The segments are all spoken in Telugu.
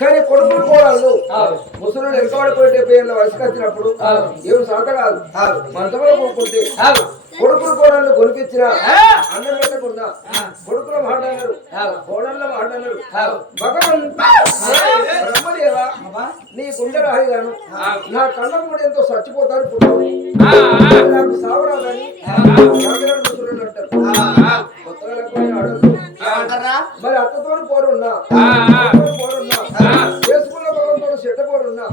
కానీ కొడుకులు కోడళ్ళు ముసలు వెనకబడిపోయి 70 ఏళ్ళ వయసుకు వచ్చినప్పుడు ఏం సాత కాదు మంచంలో కొనుక్కుంటే కొడుకులు కోడళ్ళు కొనిపించినా అన్నం పెట్టకుండా కొడుకుల మాట అన్నారు కోడళ్ళ మాట అన్నారు భగవంతుడా బ్రహ్మదేవా నీ గుండె రాయిగాను నా కళ్ళ కూడా ఎంతో చచ్చిపోతారు పుట్టావు నాకు సావరాదని ముసలు అంటారు కొత్తగా మరి అత్తతో పోరున్నా చేసుకున్న భగవంతుడు చెడ్డ పోరున్నా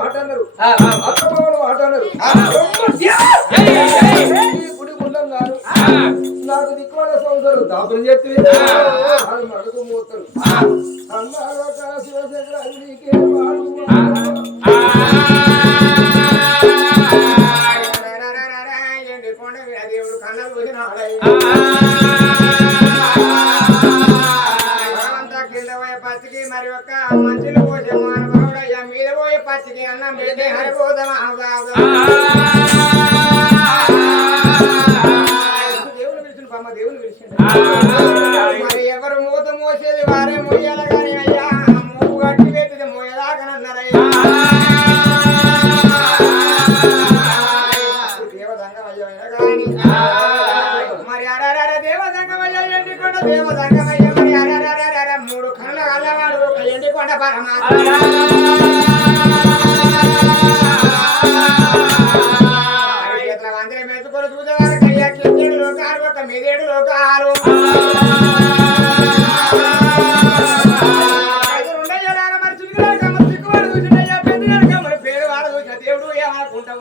మాట్లాడన్నారు అత్త భవన్ మాట్లాడన్నారు గుడి గుండం కాదు నాకు దిక్కువాల సంవత్సరం దాపం చేస్తే అది మడకు మోతారు అన్నాక శివశంకర అగ్నికి దేవుడు కన్నాలు పోయినాడై పచ్చికి మరి ఒక్క మంచులు పోసే మానవుడయ్యా మీద పోయే పచ్చికి అన్నం పెడితే హరిపోదామా దేవుని పిలిచిన పమ్మ దేవుని పిలిచింది మరి ఎవరు మూత మోసేది వారే మోయాల కానీ అయ్యా మూపు గట్టి పెట్టింది మోయదాకనన్నారయ్యా దేవదంగమయ్యా కానీ మరి అరార దేవదంగమయ్యా ఎండికొండ దేవదంగమయ్యా మరి అరార మూడు కళ్ళ అల్లవాడు ఒక ఎండికొండ పరమాత్మ అందరం మెతుకొని చూసేవారికి అయ్యా కిందేడు లోకాలు ఒక మీదేడు లోకాలు మరి చిక్కువాడు కమ్మలు చిక్కువాడు చూసిండయ్యా పెద్దగాడు కమ్మలు పేరువాడు చూసిన దేవుడు ఏమనుకుంటావు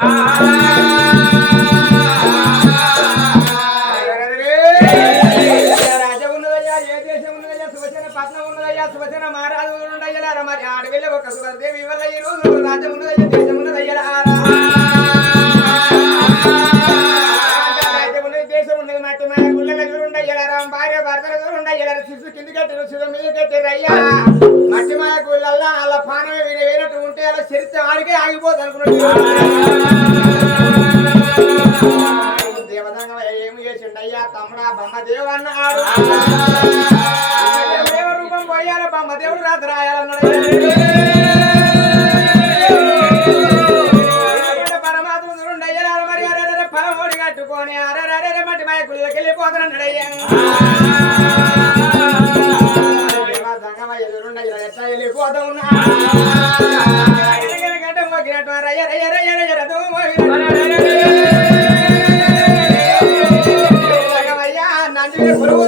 సుభజన మహారాజు ఉండయ్యలారా మరి ఆడవిల్ల ఒక సుభదేవి వల్ల ఈ రోజు రాజ్యం ఉన్నదయ్య దేశం ఉన్నదయ్యలా రాజ్యం ఉన్నది దేశం ఉన్నది మట్టి మన గుళ్ళ ఉండయ్యలారా భార్య భర్తల ఉండయ్యలారా శిశు కింది కట్టిరు శివ మీద కట్టిరు అయ్యా మట్టి మన గుళ్ళల్లా అలా పానమే వేనట్టు ఉంటే అలా చరిత్ర ఆడికే ఆగిపోదు అనుకున్నాడు దేవదంగ ఏమి చేసిండయ్యా తమ్ముడా బొమ్మదేవ అన్నాడు రూపం పోయాల బొమ్మదేవుడు రాత్రి రాయాలన్నాడు పరమాత్మ ఉండయ్యారు మరి అరే పరమోడి కట్టుకొని అరే మట్టి మా గుళ్ళకి వెళ్ళిపోతానన్నాడయ్యా దేవదంగ ఎదురుండయ్యా ఎట్లా వెళ్ళిపోతా ఉన్నా గంట మోగినట్టు రయ్య రథం మోగినయ్యా నంది పురుగు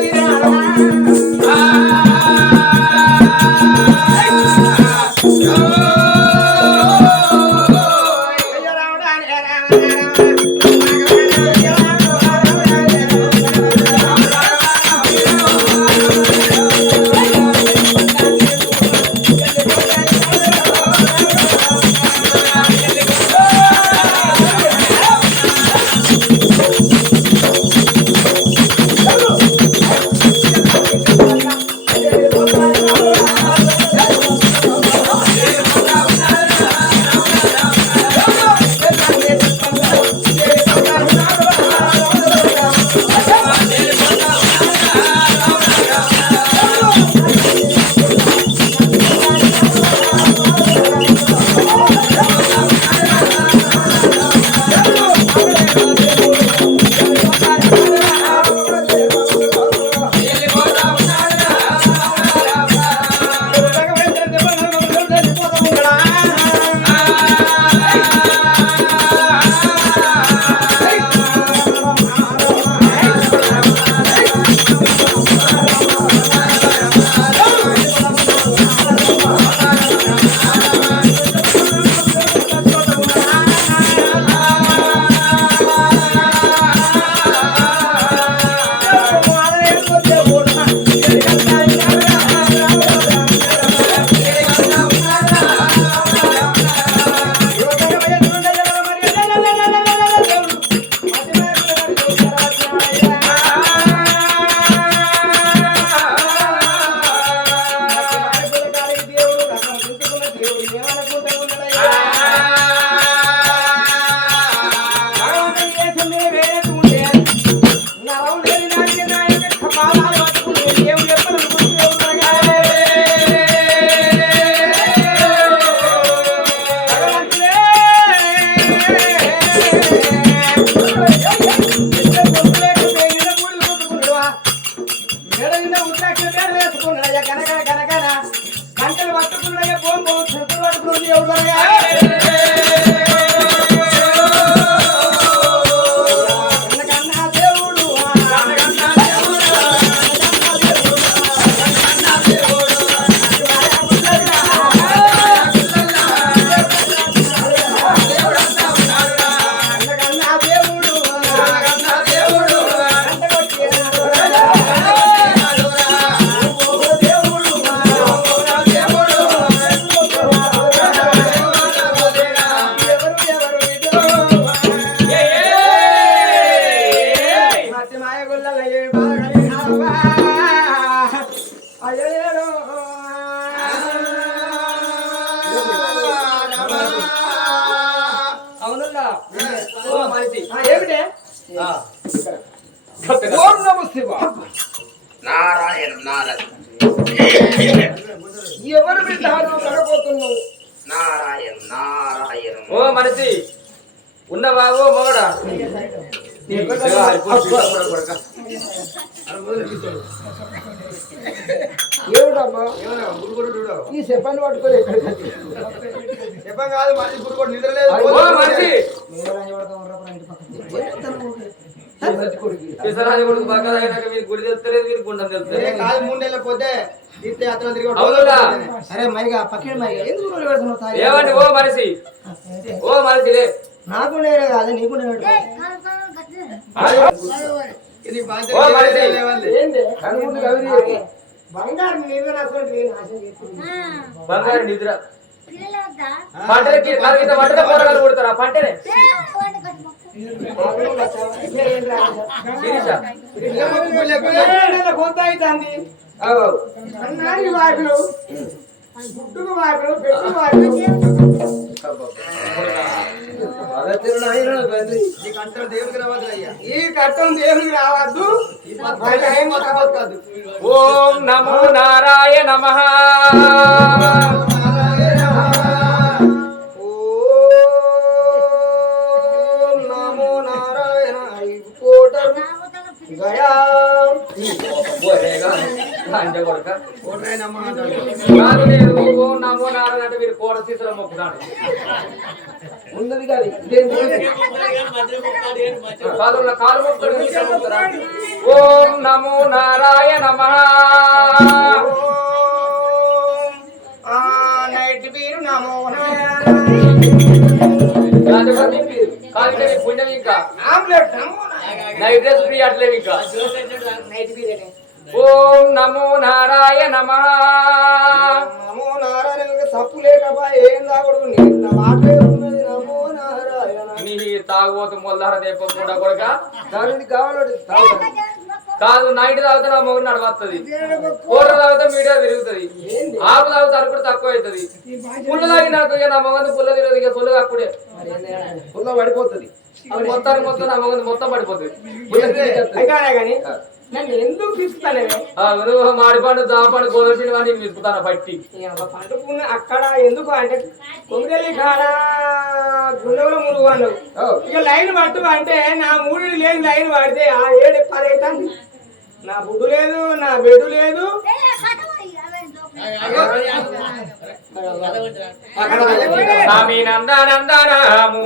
పట్టుకున్నాయ కనకన కనకన కంటలు పట్టుకున్నాయ పోం పోం చెప్పులు పట్టుకున్నది ఎవరుగా నారాయణ నారాయణ ఎవరు బిడ్డారు కడపోతున్నావు నారాయణ నారాయణ ఓ మనిషి ఉన్నవాగో మగడా ఏమిటమ్మా ఈ చెప్పని పట్టుకొని ఎక్కడికి చెప్పం కాదు మనిషి గురుకోడు నిద్ర లేదు ఓ మనిషి పిసరాని కొడుకు బాగా అయినాక మీరు గుడి తెలుస్తలేదు మీరు గుండం తెలుస్తలేదు కాదు 3 నెలల పోతే తీర్థయాత్ర తిరిగి అవునురా అరే మైగా పక్కన మైగా ఎందుకు రోజు పెడుతున్నావు ఏమండి ఓ మనిషి లే నాకు నేను కాదు నీకు నేను ఇది ఓ మనిషి ఏంది కనుకుంటు కవిరి బంగారు నిద్ర నాశనం బంగారు నిద్ర పంటలకి పంటల కూరగాయలు కొడతారా పంటనే కొంత అవుతుంది అన్నారి వాకులు పుట్టుకు వాకులు పెట్టు వాకులు ఈ కట్టం దేవుడికి రావద్దు కాదు ఓం నమో నారాయణ నమః కాదు నేను ఓం నమో నారాయణ అంటే మీరు కోట సీసలో మొక్కుతాను ఉన్నది కాదు కాలు మొక్కుతారా ఓం నమో నారాయణ నమః నైట్ పేరు నమో కాదు పుణ్యం ఇంకా ఆమ్లెట్ నైట్ డ్రెస్ ఫ్రీ అట్లేవి ఇంకా నైట్ పేరు ఓం నమో నారాయణ నమః నమో నారాయణ సప్పు లేకపో ఏం తాగడు నా వాటే ఉన్నది నమో నారాయణ నీ తాగుబోతు మొల్లార దేప కూడా కొడక దానికి కావాలి కాదు నైట్ తాగితే నా మొగ్గు నడవస్తుంది కూర తాగితే మీడియా తిరుగుతుంది ఆకు తాగితే అరుపుడు తక్కువ అవుతుంది పుల్ల తాగినాక ఇక నా మొగంది పుల్ల తిరగదు ఇక సొల్లు అప్పుడే పుల్ల పడిపోతుంది మొత్తానికి మొత్తం నా మొగంది మొత్తం పడిపోతుంది అయినా కానీ నన్ను ఎందుకు తీసుకుతానేవే నువ్వు మాడిపండు జాపండు గోధుమ పిండి వాడిని తీసుకుతాను పట్టి పండుకున్న అక్కడ ఎందుకు అంటే కొమ్మిరెల్లి కాడ గుండెలో మురుగు అన్నావు ఇక లైన్ పట్టు అంటే నా మూడు లేదు లైన్ పడితే ఆ 7 10 అవుతుంది నా బుడ్డు లేదు నా బెడ్డు లేదు స్వామి నందనందనము